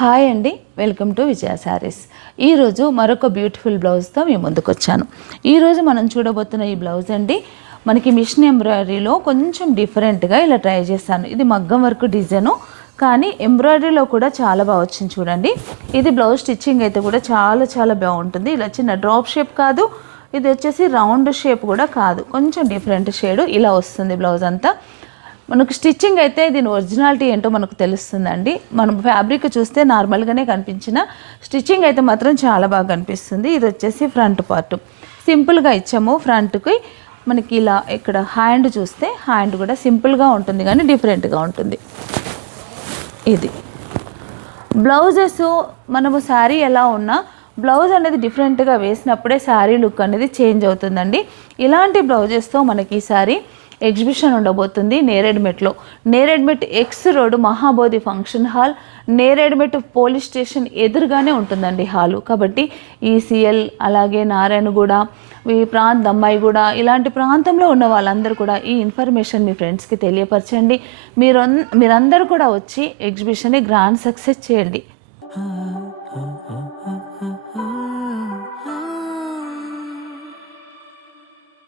Hi అండి welcome to విజయ శారీస్. ఈరోజు మరొక బ్యూటిఫుల్ బ్లౌజ్తో మేము ముందుకు వచ్చాను ఈరోజు మనం చూడబోతున్న ఈ బ్లౌజ్ అండి మనకి మిషన్ ఎంబ్రాయిడరీలో కొంచెం డిఫరెంట్గా ఇలా ట్రై చేస్తాను ఇది మగ్గం వర్క్ డిజైను కానీ ఎంబ్రాయిడరీలో కూడా చాలా బాగా వచ్చింది చూడండి. ఇది బ్లౌజ్ స్టిచ్చింగ్ అయితే కూడా చాలా చాలా బాగుంటుంది. ఇలా చిన్న డ్రాప్ షేప్ కాదు ఇది వచ్చేసి రౌండ్ షేప్ కూడా కాదు. కొంచెం డిఫరెంట్ షేడ్ ఇలా వస్తుంది బ్లౌజ్ అంతా. మనకు స్టిచ్చింగ్ అయితే దీని ఒరిజినాలిటీ ఏంటో మనకు తెలుస్తుందండి. మనం ఫ్యాబ్రిక్ చూస్తే నార్మల్గానే కనిపించిన స్టిచ్చింగ్ అయితే మాత్రం చాలా బాగా కనిపిస్తుంది. ఇది వచ్చేసి ఫ్రంట్ పార్ట్. సింపుల్గా ఇచ్చాము ఫ్రంట్కి మనకి ఇలా ఇక్కడ హ్యాండ్ చూస్తే హ్యాండ్ కూడా సింపుల్గా ఉంటుంది కానీ డిఫరెంట్గా ఉంటుంది. ఇది. బ్లౌజెస్ మనము శారీ ఎలా ఉన్నా బ్లౌజ్ అనేది డిఫరెంట్గా వేసినప్పుడే శారీ లుక్ అనేది చేంజ్ అవుతుందండి. ఇలాంటి బ్లౌజెస్తో మనకి ఈ శారీ ఎగ్జిబిషన్ ఉండబోతుంది నేరేడ్మెట్లో Neredmet X road Mahabodhi function hall. Neredmet police station ఎదురుగానే ఉంటుందండి హాలు. కాబట్టి ఈసీఎల్ అలాగే నారాయణగూడ ఈ ప్రాంత అమ్మాయిగూడ ఇలాంటి ప్రాంతంలో ఉన్న వాళ్ళందరూ కూడా ఈ ఇన్ఫర్మేషన్ మీ ఫ్రెండ్స్కి తెలియపరచండి. మీరు మీరందరూ కూడా వచ్చి ఎగ్జిబిషన్ని గ్రాండ్ సక్సెస్ చేయండి.